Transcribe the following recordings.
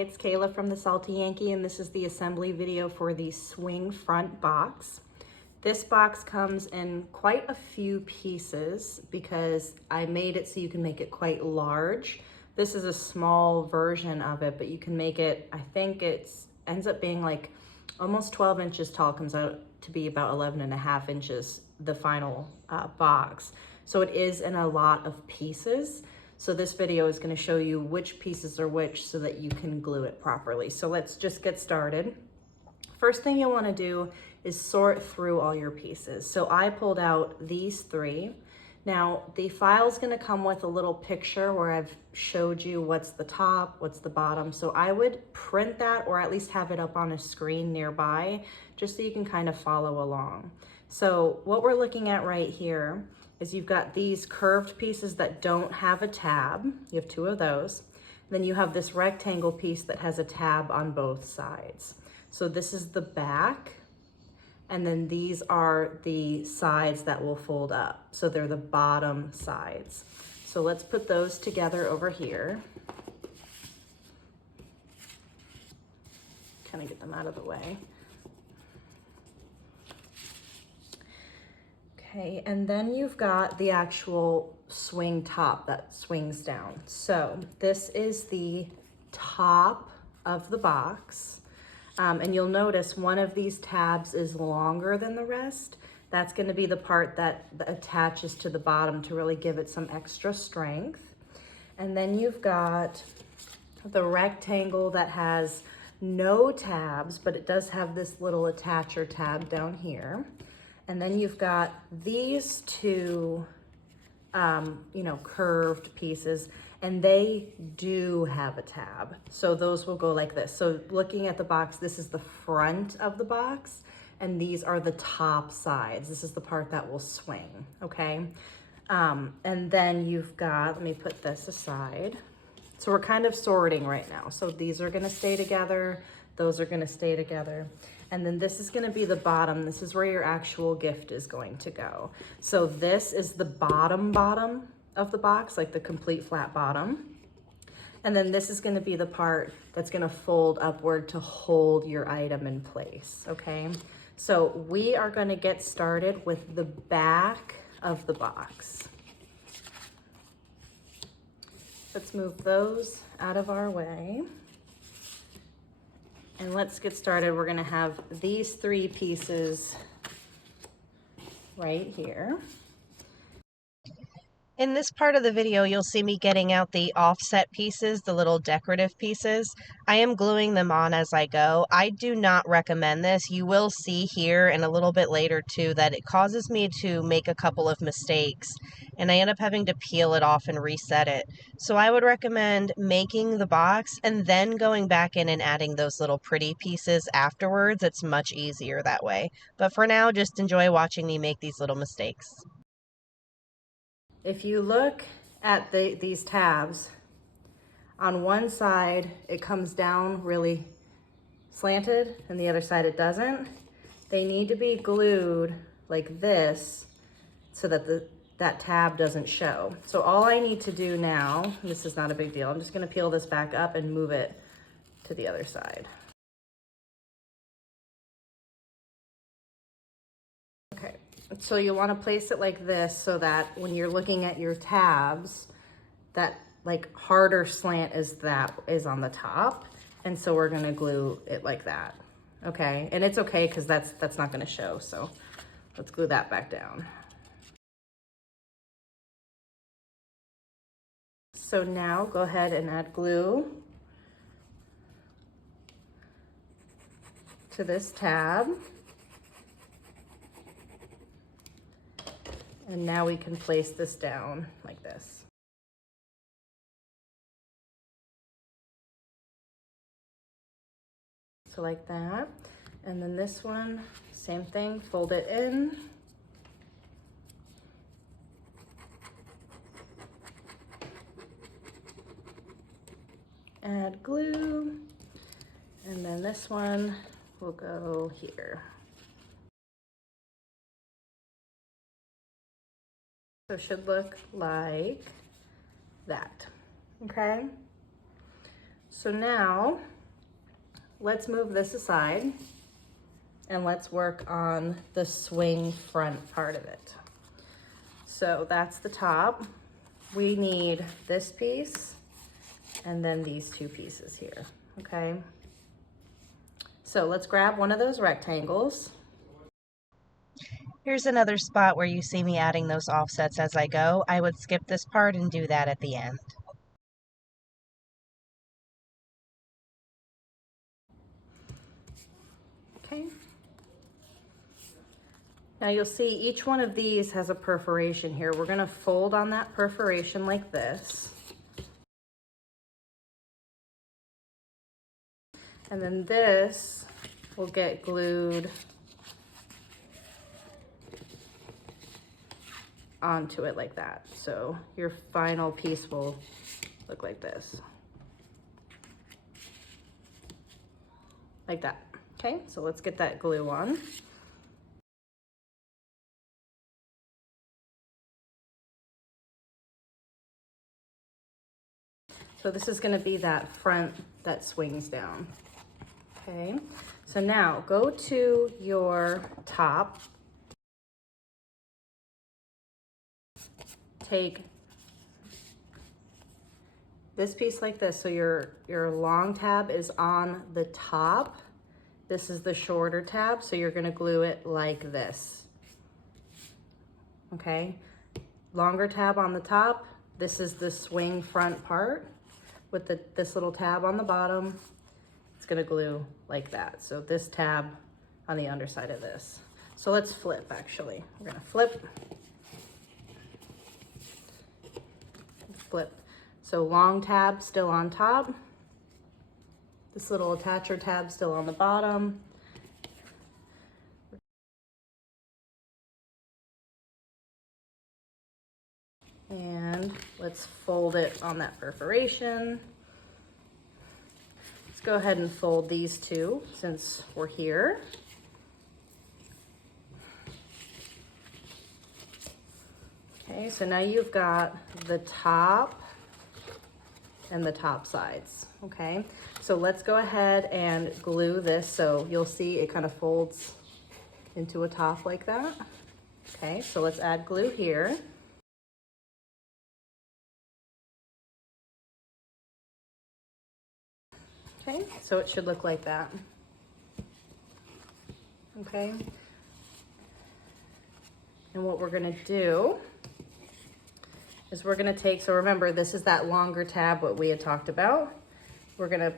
it's Kayla from the Salty Yankee, and this is the assembly video for the swing front box. This box comes in quite a few pieces because I made it so you can make it quite large. This is a small version of it, but you can make it, I think ends up being like almost 12 inches tall, comes out to be about 11.5 inches, the final box. So it is in a lot of pieces. So this video is going to show you which pieces are which so that you can glue it properly. So let's just get started. First thing you'll want to do is sort through all your pieces. So I pulled out these three. Now the file is going to come with a little picture where I've showed you what's the top, what's the bottom. So I would print that or at least have it up on a screen nearby just so you can kind of follow along. So what we're looking at right here is you've got these curved pieces that don't have a tab. You have two of those. Then you have this rectangle piece that has a tab on both sides. So this is the back, and then these are the sides that will fold up. So they're the bottom sides. So let's put those together over here. Kind of get them out of the way. Okay, and then you've got the actual swing top that swings down. So this is the top of the box. And you'll notice one of these tabs is longer than the rest. That's going to be the part that attaches to the bottom to really give it some extra strength. And then you've got the rectangle that has no tabs, but it does have this little attacher tab down here. And then you've got these two, curved pieces, and they do have a tab. So those will go like this. So looking at the box, this is the front of the box, and these are the top sides. This is the part that will swing, okay? And then you've got, let me put this aside. So we're kind of sorting right now. So these are gonna stay together, those are gonna stay together. And then this is gonna be the bottom. This is where your actual gift is going to go. So this is the bottom of the box, like the complete flat bottom. And then this is gonna be the part that's gonna fold upward to hold your item in place, okay? So we are gonna get started with the back of the box. Let's move those out of our way. And let's get started. We're gonna have these three pieces right here. In this part of the video, you'll see me getting out the offset pieces, the little decorative pieces. I am gluing them on as I go. I do not recommend this. You will see here and a little bit later too that it causes me to make a couple of mistakes and I end up having to peel it off and reset it. So I would recommend making the box and then going back in and adding those little pretty pieces afterwards. It's much easier that way. But for now, just enjoy watching me make these little mistakes. If you look at these tabs, on one side it comes down really slanted and the other side it doesn't. They need to be glued like this so that that tab doesn't show. So all I need to do now, this is not a big deal, I'm just gonna peel this back up and move it to the other side. Okay. So you want to place it like this so that when you're looking at your tabs, that like harder slant is on the top. And so we're going to glue it like that. Okay. And it's okay because that's not going to show. So let's glue that back down. So now go ahead and add glue to this tab. And now we can place this down like this. So like that. And then this one, same thing, fold it in. Add glue. And then this one will go here. So it should look like that, okay? So now let's move this aside and let's work on the swing front part of it. So that's the top. We need this piece and then these two pieces here, okay? So let's grab one of those rectangles. Here's another spot where you see me adding those offsets as I go. I would skip this part and do that at the end. Okay. Now you'll see each one of these has a perforation here. We're gonna fold on that perforation like this. And then this will get glued onto it like that. So your final piece will look like this. Like that. Okay, so let's get that glue on. So this is gonna be that front that swings down. Okay, so now go to your top. Take this piece like this. So your long tab is on the top. This is the shorter tab. So you're gonna glue it like this. Okay, longer tab on the top. This is the swing front part with this little tab on the bottom. It's gonna glue like that. So this tab on the underside of this. So let's flip actually. We're gonna flip. Flip. So long tab still on top. This little attacher tab still on the bottom. And let's fold it on that perforation. Let's go ahead and fold these two since we're here. Okay, so now you've got the top and the top sides, okay? So let's go ahead and glue this. So you'll see it kind of folds into a top like that. Okay, so let's add glue here. Okay, so it should look like that. Okay. And what we're gonna do is we're gonna take, so remember, this is that longer tab, what we had talked about. We're gonna,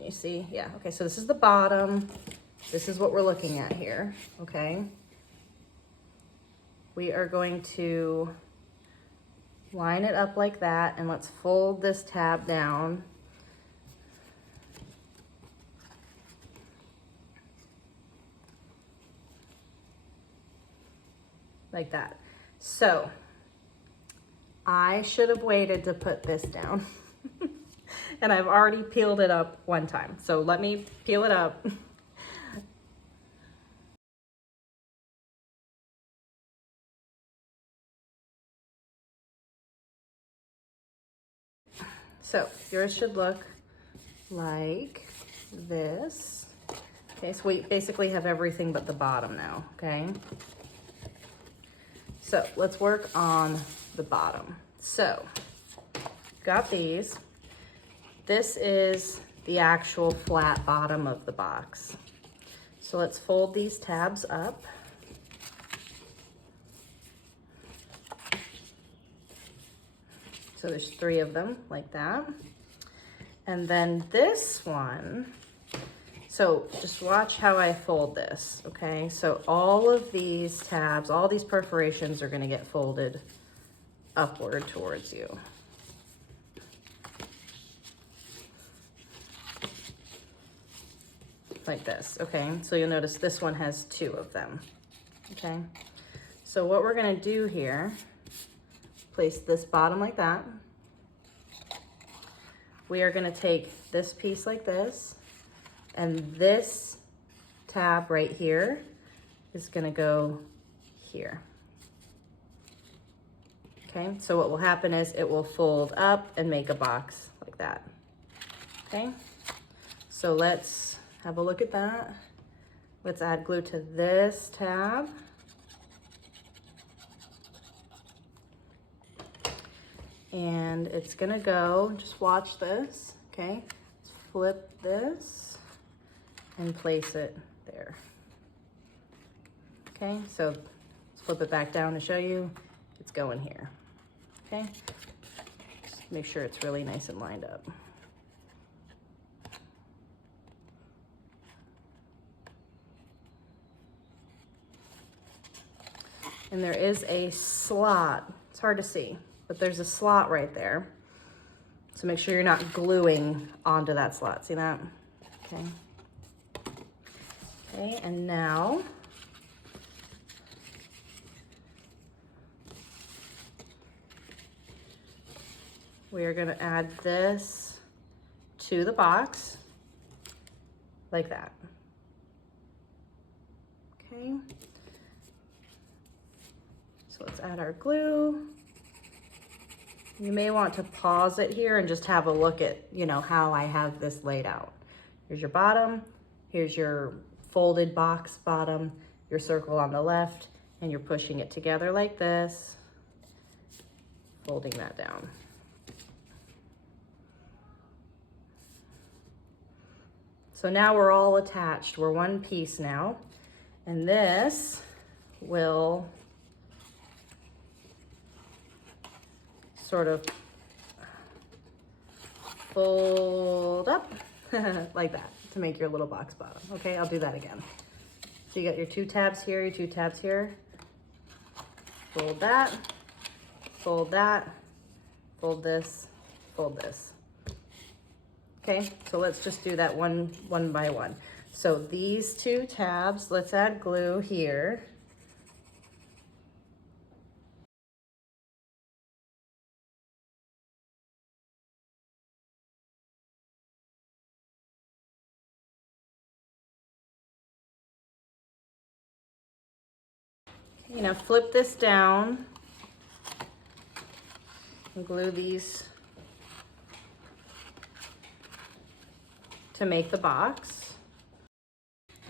you see, yeah, okay, so this is the bottom. This is what we're looking at here, okay? We are going to line it up like that, and let's fold this tab down. Like that. So, I should have waited to put this down. And I've already peeled it up one time. So let me peel it up. So yours should look like this. Okay, so we basically have everything but the bottom now, okay? So let's work on the bottom. So, got these. This is the actual flat bottom of the box. So let's fold these tabs up. So there's 3 of them like that. And then this one, so just watch how I fold this, okay? So all of these tabs, all these perforations are gonna get folded upward towards you. Like this, okay? So you'll notice this one has 2 of them, okay? So what we're gonna do here, place this bottom like that. We are gonna take this piece like this, and this tab right here is gonna go here. Okay, so what will happen is it will fold up and make a box like that, okay? So let's have a look at that. Let's add glue to this tab. And it's gonna go, just watch this, okay? Let's flip this and place it there. Okay, so let's flip it back down to show you it's going here, okay? Just make sure it's really nice and lined up. And there is a slot, it's hard to see, but there's a slot right there. So make sure you're not gluing onto that slot, see that? Okay. Okay, and now we are gonna add this to the box like that. Okay. So let's add our glue. You may want to pause it here and just have a look at, you know, how I have this laid out. Here's your bottom, here's your folded box bottom, your circle on the left, and you're pushing it together like this, folding that down. So now we're all attached. We're one piece now. And this will sort of fold up like that to make your little box bottom. Okay, I'll do that again. So you got your two tabs here, your two tabs here. Fold that, fold that, fold this, fold this. Okay, so let's just do that one by one. So these two tabs, let's add glue here. You know, flip this down and glue these to make the box.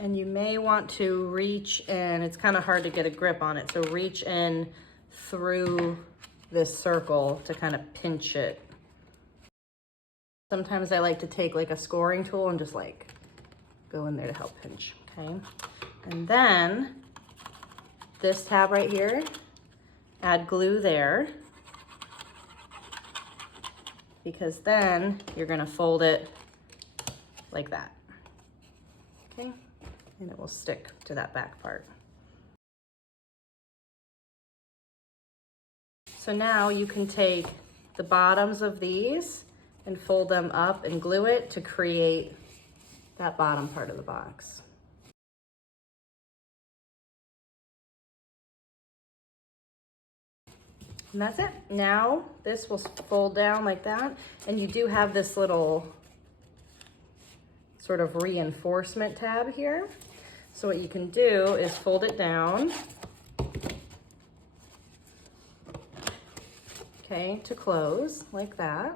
And you may want to reach in, it's kind of hard to get a grip on it, so reach in through this circle to kind of pinch it. Sometimes I like to take like a scoring tool and just like go in there to help pinch, okay? And then this tab right here, add glue there, because then you're gonna fold it like that, okay? And it will stick to that back part. So now you can take the bottoms of these and fold them up and glue it to create that bottom part of the box. And that's it. Now this will fold down like that, and you do have this little sort of reinforcement tab here. So what you can do is fold it down, okay, to close like that.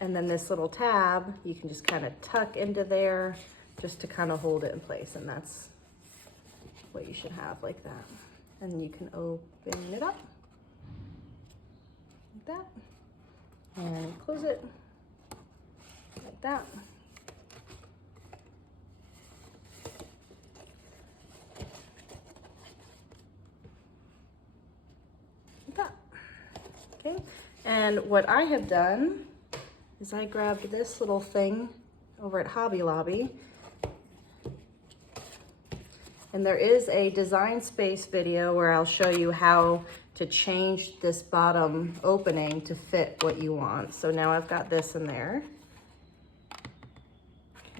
And then this little tab, you can just kind of tuck into there just to kind of hold it in place. And that's what you should have like that. And you can open it up like that and close it like that. Like that. Okay, and what I have done is I grabbed this little thing over at Hobby Lobby, and there is a design space video where I'll show you how to change this bottom opening to fit what you want. So now I've got this in there.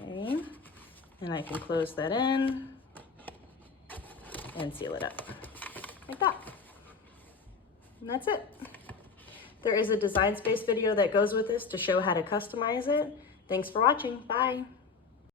Okay, and I can close that in and seal it up like that. And that's it. There is a design space video that goes with this to show how to customize it. Thanks for watching. Bye.